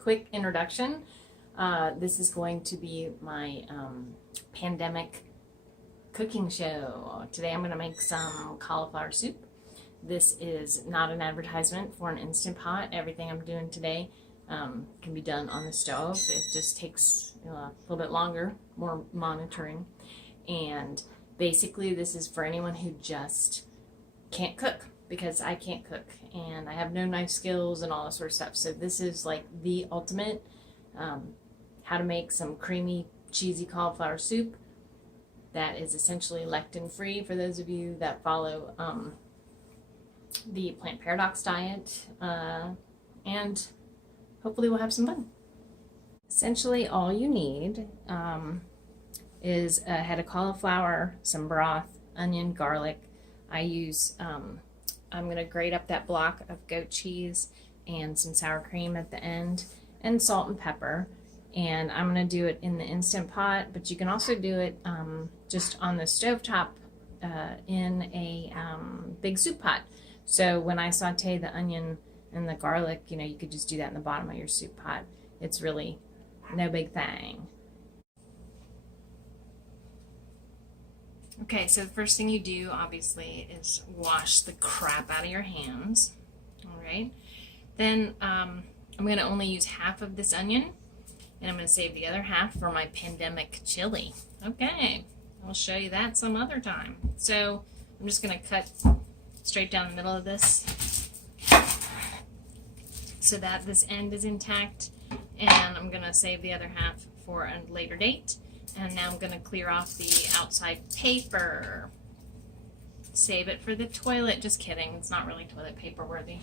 quick introduction. This is going to be my pandemic cooking show. Today I'm going to make some cauliflower soup. This is not an advertisement for an Instant Pot. Everything I'm doing today can be done on the stove. It just takes a little bit longer, more monitoring. And basically this is for anyone who just can't cook, because I can't cook and I have no knife skills and all that sort of stuff. So this is like the ultimate how to make some creamy, cheesy cauliflower soup that is essentially lectin free for those of you that follow the plant paradox diet, and hopefully we'll have some fun. Essentially all you need is a head of cauliflower, some broth, onion, garlic. I use I'm going to grate up that block of goat cheese and some sour cream at the end, and salt and pepper. And I'm going to do it in the Instant Pot, but you can also do it just on the stovetop in a big soup pot. So when I saute the onion and the garlic, you could just do that in the bottom of your soup pot. It's really no big thing. Okay, so the first thing you do, obviously, is wash the crap out of your hands. All right. Then I'm going to only use half of this onion, and I'm going to save the other half for my pandemic chili. Okay, I'll show you that some other time. So I'm just going to cut straight down the middle of this so that this end is intact, and I'm going to save the other half for a later date. And now I'm going to clear off the outside paper. Save it for the toilet. Just kidding. It's not really toilet paper worthy.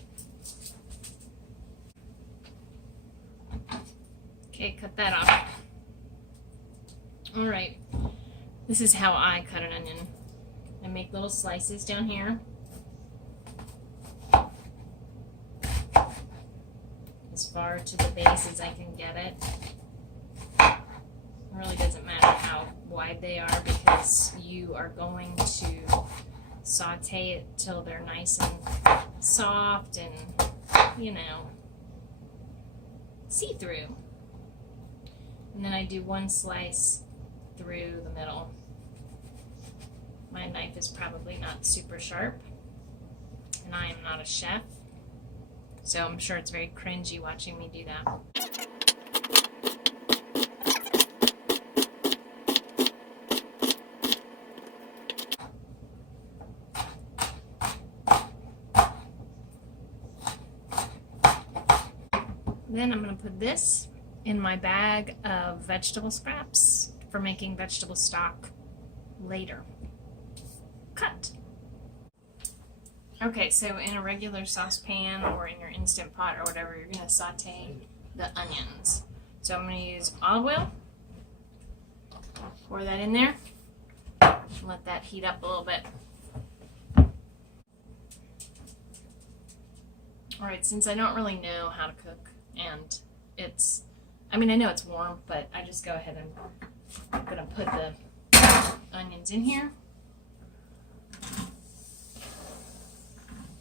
Okay, cut that off. Alright. This is how I cut an onion. I make little slices down here. As far to the base as I can get it. It really doesn't matter how wide they are, because you are going to saute it till they're nice and soft and, see-through. And then I do one slice through the middle. My knife is probably not super sharp, and I am not a chef, so I'm sure it's very cringy watching me do that. Then I'm going to put this in my bag of vegetable scraps for making vegetable stock later. Cut. Okay, so in a regular saucepan or in your Instant Pot or whatever, you're going to saute the onions. So I'm going to use olive oil. Pour that in there. Let that heat up a little bit. Alright, since I don't really know how to cook, and I know it's warm, but I just go ahead and I'm going to put the onions in here.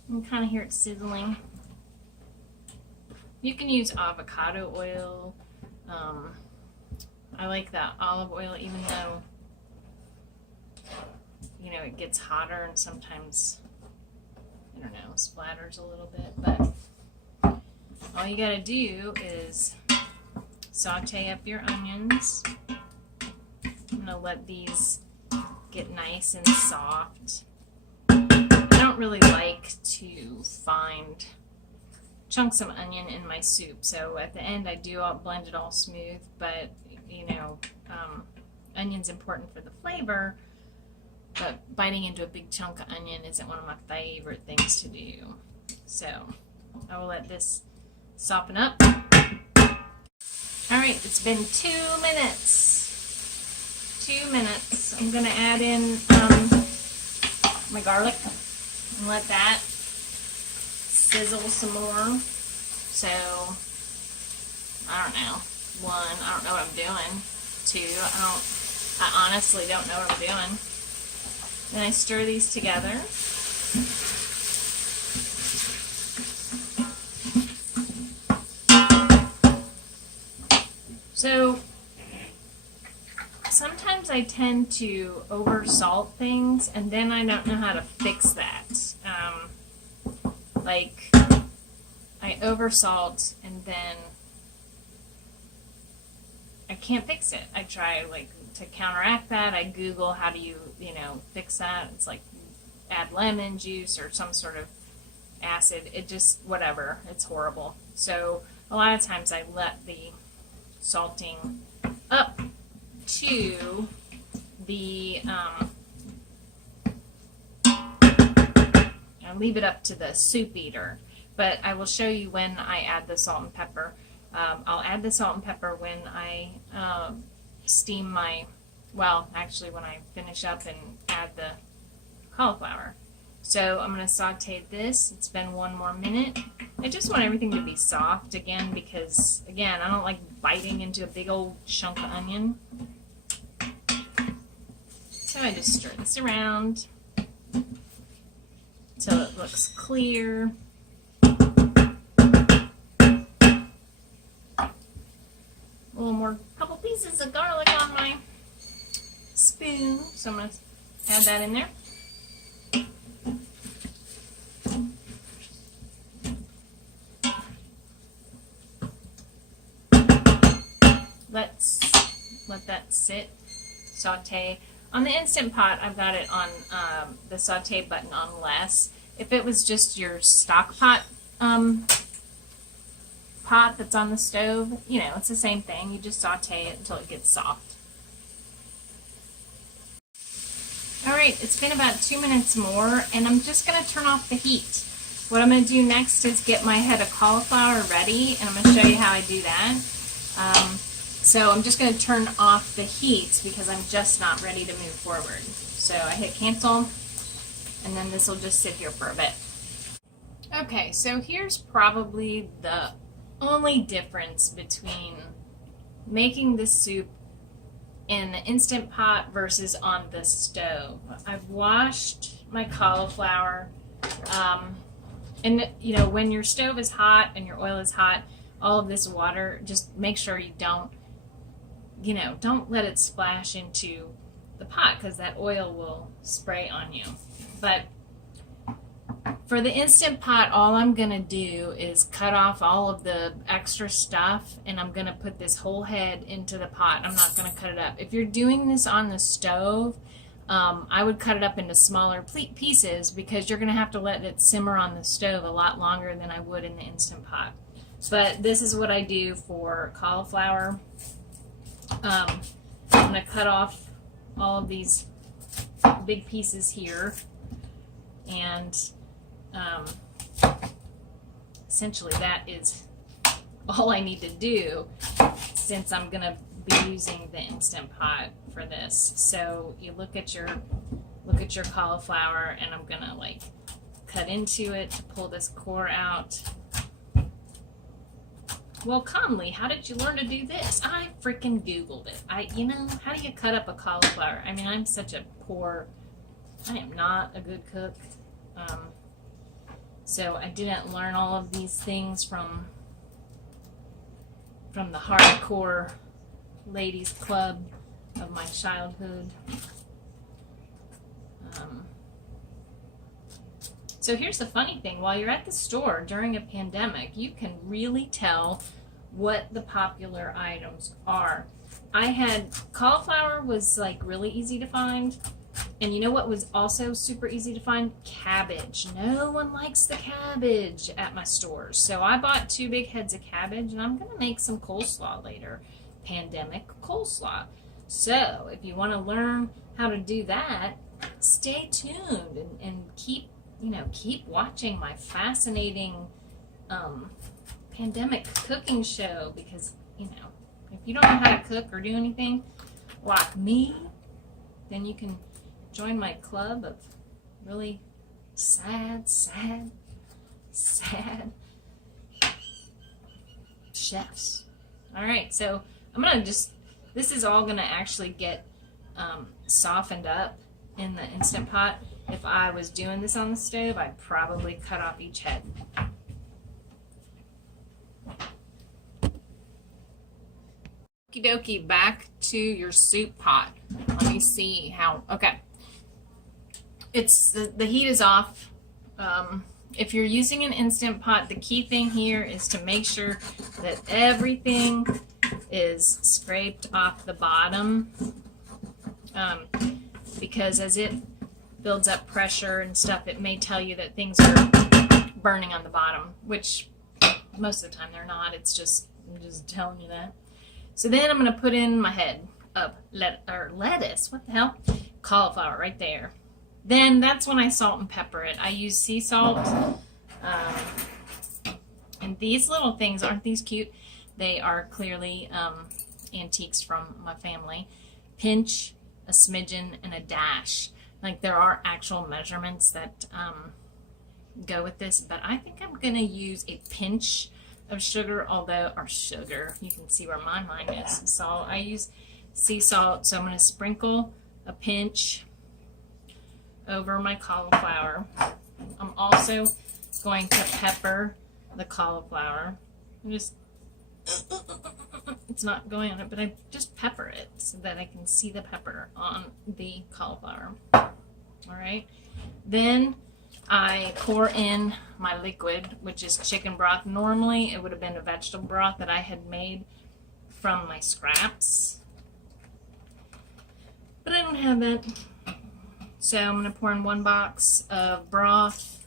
You can kind of hear it sizzling. You can use avocado oil. I like the olive oil, even though, it gets hotter and sometimes, splatters a little bit, but all you gotta do is saute up your onions. I'm gonna let these get nice and soft. I don't really like to find chunks of onion in my soup, so at the end I'll blend it all smooth, but onion's important for the flavor, but biting into a big chunk of onion isn't one of my favorite things to do. So I will let this soften up. Alright, it's been 2 minutes. 2 minutes. I'm going to add in my garlic and let that sizzle some more. So, I don't know. 1, I don't know what I'm doing. 2, I honestly don't know what I'm doing. Then I stir these together. So sometimes I tend to over salt things, and then I don't know how to fix that. Like I over salt, and then I can't fix it. I try like to counteract that. I Google how do you fix that. It's like add lemon juice or some sort of acid. It just whatever. It's horrible. So a lot of times I let the salting up to the I leave it up to the soup eater. But I will show you when I add the salt and pepper. I'll add the salt and pepper when I steam my, well, actually when I finish up and add the cauliflower. So I'm going to saute this. It's been 1 more minute. I just want everything to be soft again because, again, I don't like biting into a big old chunk of onion. So I just stir this around until it looks clear. A little more, couple pieces of garlic on my spoon. So I'm going to add that in there. Let's let that sit, saute. On the Instant Pot, I've got it on the saute button on less. If it was just your stock pot, pot that's on the stove, it's the same thing. You just saute it until it gets soft. Alright, it's been about 2 minutes more, and I'm just going to turn off the heat. What I'm going to do next is get my head of cauliflower ready, and I'm going to show you how I do that. So I'm just going to turn off the heat because I'm just not ready to move forward. So I hit cancel, and then this will just sit here for a bit. Okay, so here's probably the only difference between making this soup in the Instant Pot versus on the stove. I've washed my cauliflower, and when your stove is hot and your oil is hot, all of this water, just make sure you don't let it splash into the pot because that oil will spray on you. But for the Instant Pot, all I'm going to do is cut off all of the extra stuff, and I'm going to put this whole head into the pot. I'm not going to cut it up. If you're doing this on the stove, I would cut it up into smaller pieces because you're going to have to let it simmer on the stove a lot longer than I would in the Instant Pot. But this is what I do for cauliflower. I'm going to cut off all of these big pieces here, and essentially that is all I need to do since I'm going to be using the Instant Pot for this. So you look at your cauliflower, and I'm going to like cut into it to pull this core out. Well, Conley, how did you learn to do this? I freaking Googled it. How do you cut up a cauliflower? I mean, I am not a good cook. So I didn't learn all of these things from the hardcore ladies club of my childhood. So here's the funny thing. While you're at the store during a pandemic, you can really tell what the popular items are. I had cauliflower was like really easy to find. And you know what was also super easy to find? Cabbage. No one likes the cabbage at my stores. So I bought 2 big heads of cabbage, and I'm going to make some coleslaw later. Pandemic coleslaw. So if you want to learn how to do that, stay tuned and keep watching my fascinating pandemic cooking show, because if you don't know how to cook or do anything like me, then you can join my club of really sad chefs. All right, so I'm gonna this is all gonna actually get softened up in the Instant Pot. If I was doing this on the stove, I'd probably cut off each head. Okie dokie, back to your soup pot. Let me see how, okay. It's, the heat is off. If you're using an Instant Pot, the key thing here is to make sure that everything is scraped off the bottom, because as it builds up pressure and stuff, it may tell you that things are burning on the bottom, which most of the time they're not. It's just, I'm just telling you that. So then I'm going to put in my head of lettuce. What the hell? Cauliflower right there. Then that's when I salt and pepper it. I use sea salt. And these little things, aren't these cute? They are clearly antiques from my family. Pinch, a smidgen, and a dash. Like, there are actual measurements that go with this, but I think I'm going to use a pinch of sugar, or sugar, you can see where mine is. Salt. I use sea salt, so I'm going to sprinkle a pinch over my cauliflower. I'm also going to pepper the cauliflower. It's not going on it, but I just pepper it so that I can see the pepper on the cauliflower. All right. Then I pour in my liquid, which is chicken broth. Normally it would have been a vegetable broth that I had made from my scraps, but I don't have that. So I'm going to pour in 1 box of broth.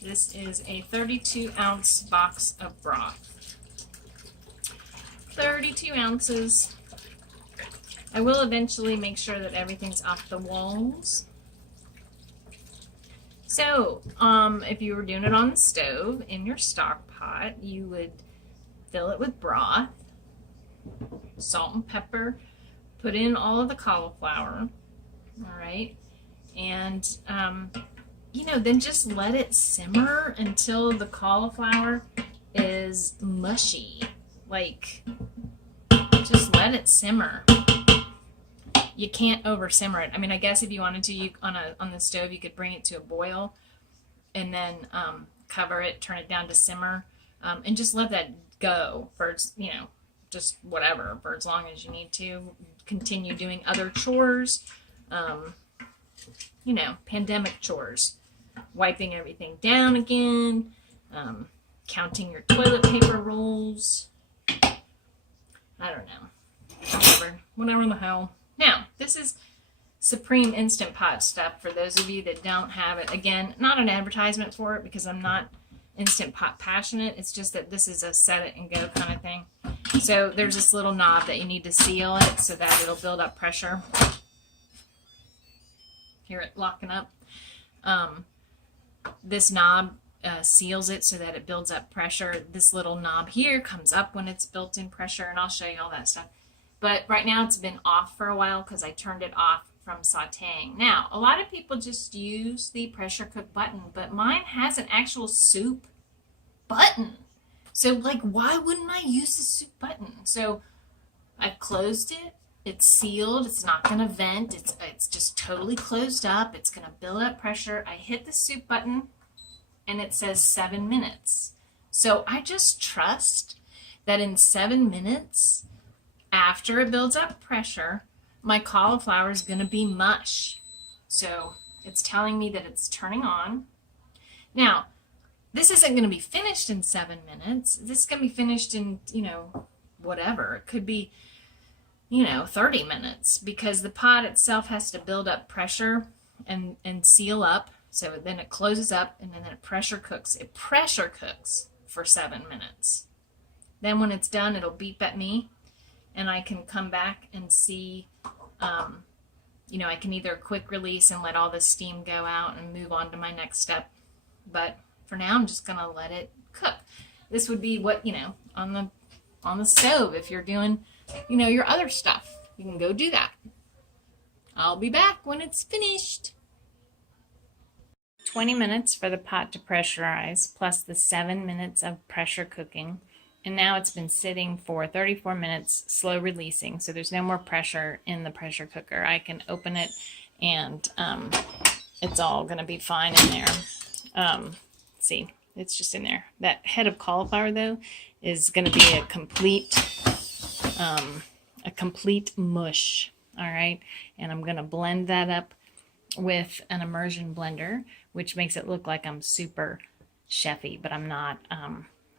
This is a 32-ounce box of broth. 32 ounces. I will eventually make sure that everything's off the walls. So, if you were doing it on the stove in your stock pot, you would fill it with broth, salt and pepper, put in all of the cauliflower, all right? And, you know, then just let it simmer until the cauliflower is mushy. Like, just let it simmer. You can't over simmer it. I mean, I guess if you wanted to, you on the stove, you could bring it to a boil and then cover it, turn it down to simmer, and just let that go for, you know, just whatever, for as long as you need to. Continue doing other chores. You know, pandemic chores, wiping everything down again, counting your toilet paper rolls. I don't know. Whatever the hell. Now, this is Supreme Instant Pot stuff for those of you that don't have it. Again, not an advertisement for it because I'm not Instant Pot passionate. It's just that this is a set it and go kind of thing. So there's this little knob that you need to seal it so that it'll build up pressure. Hear it locking up. This knob seals it so that it builds up pressure. This little knob here comes up when it's built in pressure, and I'll show you all that stuff. But right now it's been off for a while because I turned it off from sauteing. Now, a lot of people just use the pressure cook button, but mine has an actual soup button. So, like, why wouldn't I use the soup button? So I've closed it. It's sealed. It's not going to vent. It's just totally closed up. It's going to build up pressure. I hit the soup button, and it says 7 minutes. So I just trust that in 7 minutes, after it builds up pressure, my cauliflower is going to be mush. So it's telling me that it's turning on. Now, this isn't going to be finished in 7 minutes. This is going to be finished in, you know, whatever. It could be, you know, 30 minutes because the pot itself has to build up pressure and seal up. So then it closes up and then it pressure cooks. It pressure cooks for 7 minutes. Then when it's done, it'll beep at me and I can come back and see, you know, I can either quick release and let all the steam go out and move on to my next step. But for now, I'm just going to let it cook. This would be what, you know, on the stove if you're doing, you know, your other stuff. You can go do that. I'll be back when it's finished. 20 minutes for the pot to pressurize, plus the 7 minutes of pressure cooking. And now it's been sitting for 34 minutes, slow releasing, so there's no more pressure in the pressure cooker. I can open it, and it's all going to be fine in there. See, it's just in there. That head of cauliflower, though, is going to be a complete a complete mush. All right, and I'm gonna blend that up with an immersion blender, which makes it look like I'm super chefy, but I'm not.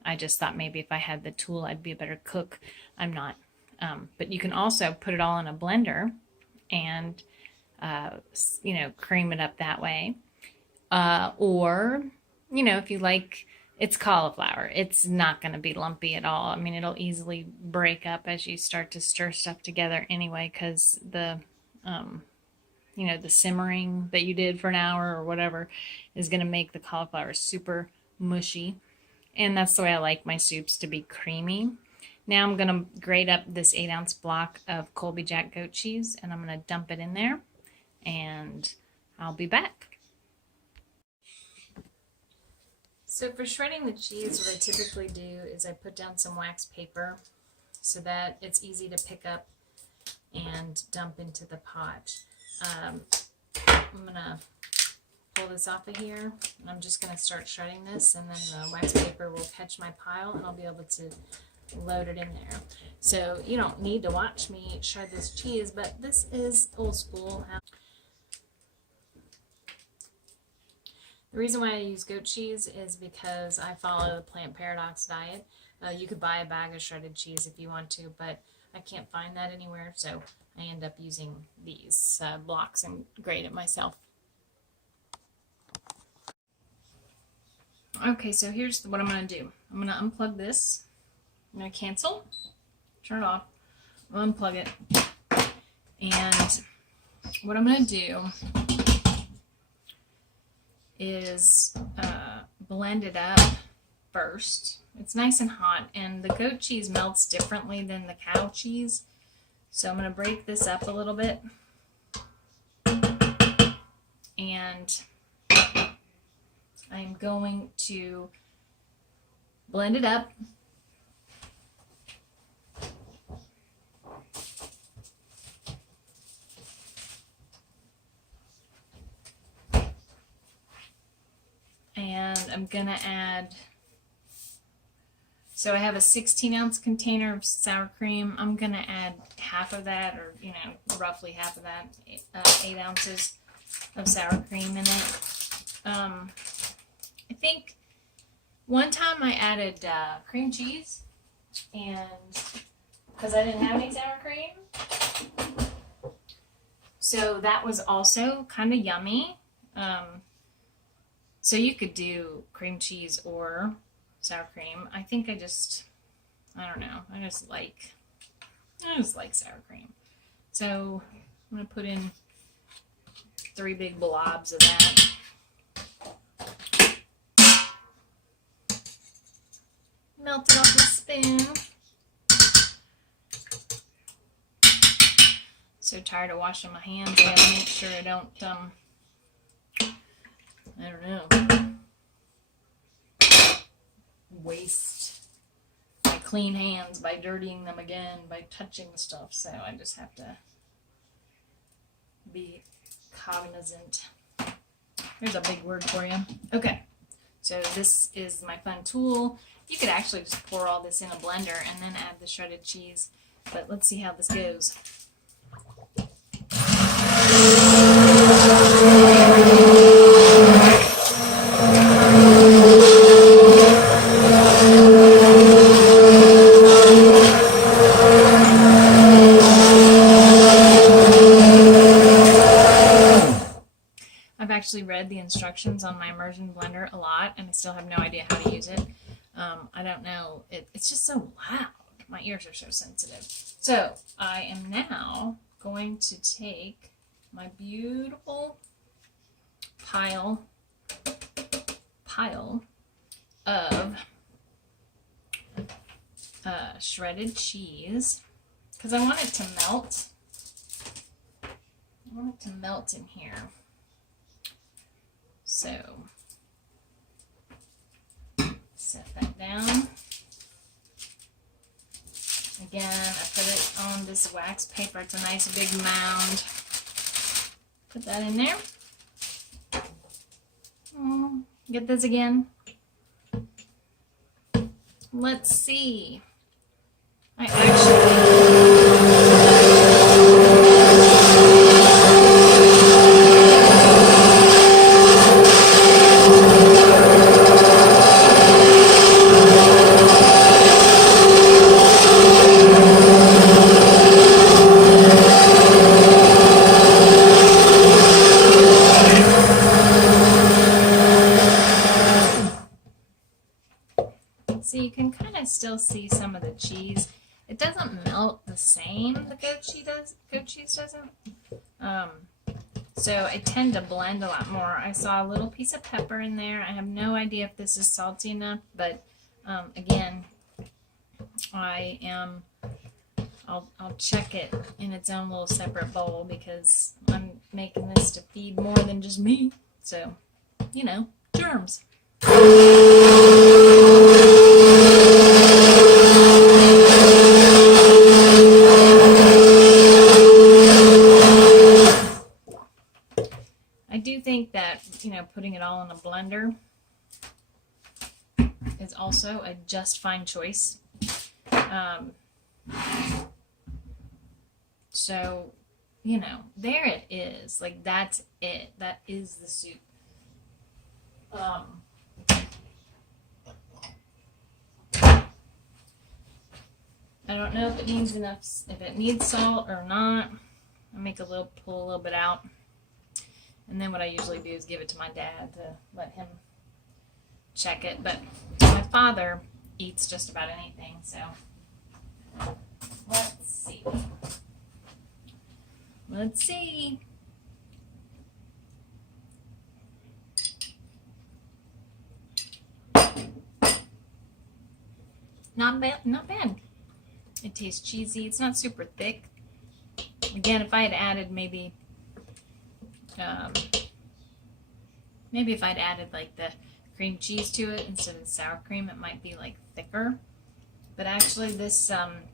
I just thought maybe if I had the tool, I'd be a better cook. I'm not. But you can also put it all in a blender and, you know, cream it up that way. Or, you know, if you like, it's cauliflower. It's not going to be lumpy at all. I mean, it'll easily break up as you start to stir stuff together anyway, because the, you know, the simmering that you did for an hour or whatever is going to make the cauliflower super mushy. And that's the way I like my soups to be creamy. Now I'm going to grate up this 8-ounce block of Colby Jack goat cheese, and I'm going to dump it in there, and I'll be back. So for shredding the cheese, what I typically do is I put down some wax paper so that it's easy to pick up and dump into the pot. I'm going to pull this off of here, and I'm just going to start shredding this, and then the wax paper will catch my pile, and I'll be able to load it in there. So you don't need to watch me shred this cheese, but this is old school. The reason why I use goat cheese is because I follow the Plant Paradox diet. You could buy a bag of shredded cheese if you want to, but I can't find that anywhere, so I end up using these blocks and grate it myself. Okay, so here's what I'm going to do. I'm going to unplug this. I'm going to cancel, turn it off, I'll unplug it, and what I'm going to do is blend it up first. It's nice and hot, and the goat cheese melts differently than the cow cheese, so I'm going to break this up a little bit, and I'm going to blend it up. And I'm going to add, so I have a 16-ounce container of sour cream. I'm going to add half of that, or, you know, roughly half of that, 8 ounces of sour cream in it. I think one time I added cream cheese, and because I didn't have any sour cream, so that was also kind of yummy. So you could do cream cheese or sour cream. I think I don't know. I just like sour cream. So I'm gonna put in 3 big blobs of that. Melt it off the spoon. So tired of washing my hands. I gotta make sure I don't I don't know, waste my clean hands by dirtying them again by touching the stuff. So I just have to be cognizant. Here's a big word for you. Okay, so this is my fun tool. You could actually just pour all this in a blender and then add the shredded cheese, but let's see how this goes. I've actually read the instructions on my immersion blender a lot, and I still have no idea how to use it. I don't know. It's just so loud. My ears are so sensitive. So I am now going to take my beautiful pile of shredded cheese, because I want it to melt. I want it to melt in here. So set that down. Again, I put it on this wax paper. It's a nice big mound. Put that in there. Get this again. Let's see. I actually See, you can kind of still see some of the cheese. It doesn't melt the same, the goat cheese doesn't. So I tend to blend a lot more. I saw a little piece of pepper in there. I have no idea if this is salty enough, but again, I'll check it in its own little separate bowl because I'm making this to feed more than just me. So, you know, germs. I do think that, you know, putting it all in a blender is also a just fine choice. So, you know, there it is. Like, that's it. That is the soup. I don't know if it needs enough, if it needs salt or not. I make pull a little bit out. And then what I usually do is give it to my dad to let him check it. But my father eats just about anything, so let's see. Let's see. Not bad, not bad. It tastes cheesy. It's not super thick. Again, if I had added maybe if I'd added like the cream cheese to it instead of the sour cream, it might be like thicker. But actually this, I'm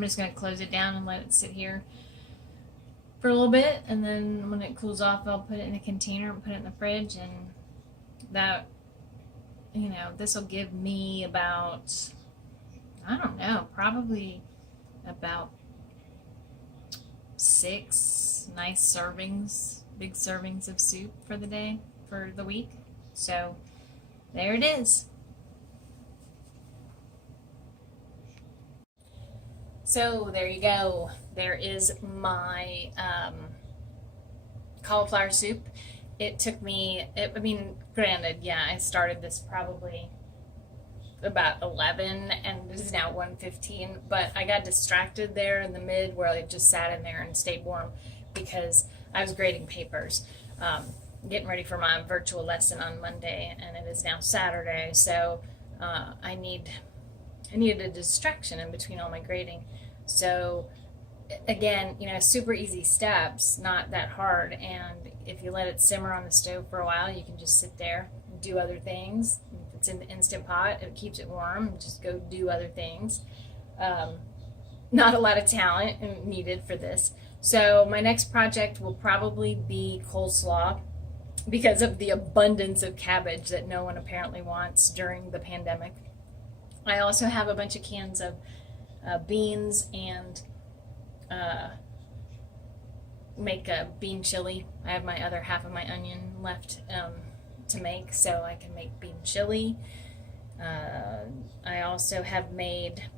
just going to close it down and let it sit here for a little bit, and then when it cools off, I'll put it in a container and put it in the fridge, and that, you know, this will give me about, I don't know, probably about 6 nice servings, big servings of soup for the day, for the week. So there it is. So there you go. There is my cauliflower soup. It took me, I mean, granted, yeah, I started this probably about 11 and this is now 1:15, but I got distracted there in the mid where I just sat in there and stayed warm because I was grading papers, getting ready for my virtual lesson on Monday, and it is now Saturday, so I needed a distraction in between all my grading. So again, you know, super easy steps, not that hard, and if you let it simmer on the stove for a while, you can just sit there and do other things. If it's in the Instant Pot, it keeps it warm, just go do other things. Not a lot of talent needed for this. So my next project will probably be coleslaw because of the abundance of cabbage that no one apparently wants during the pandemic. I also have a bunch of cans of beans and make a bean chili. I have my other half of my onion left to make, so I can make bean chili. I also have made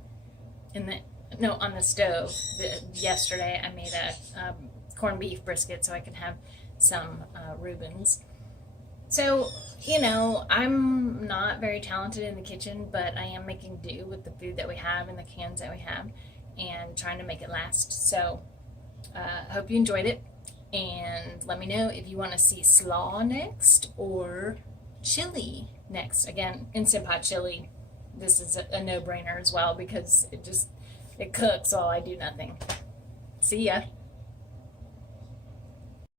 on the stove. Yesterday I made a corned beef brisket so I can have some Reubens. So, you know, I'm not very talented in the kitchen, but I am making do with the food that we have and the cans that we have and trying to make it last. So, hope you enjoyed it, and let me know if you want to see slaw next or chili next. Again, Instant Pot chili, this is a no-brainer as well because it cooks while I do nothing. See ya.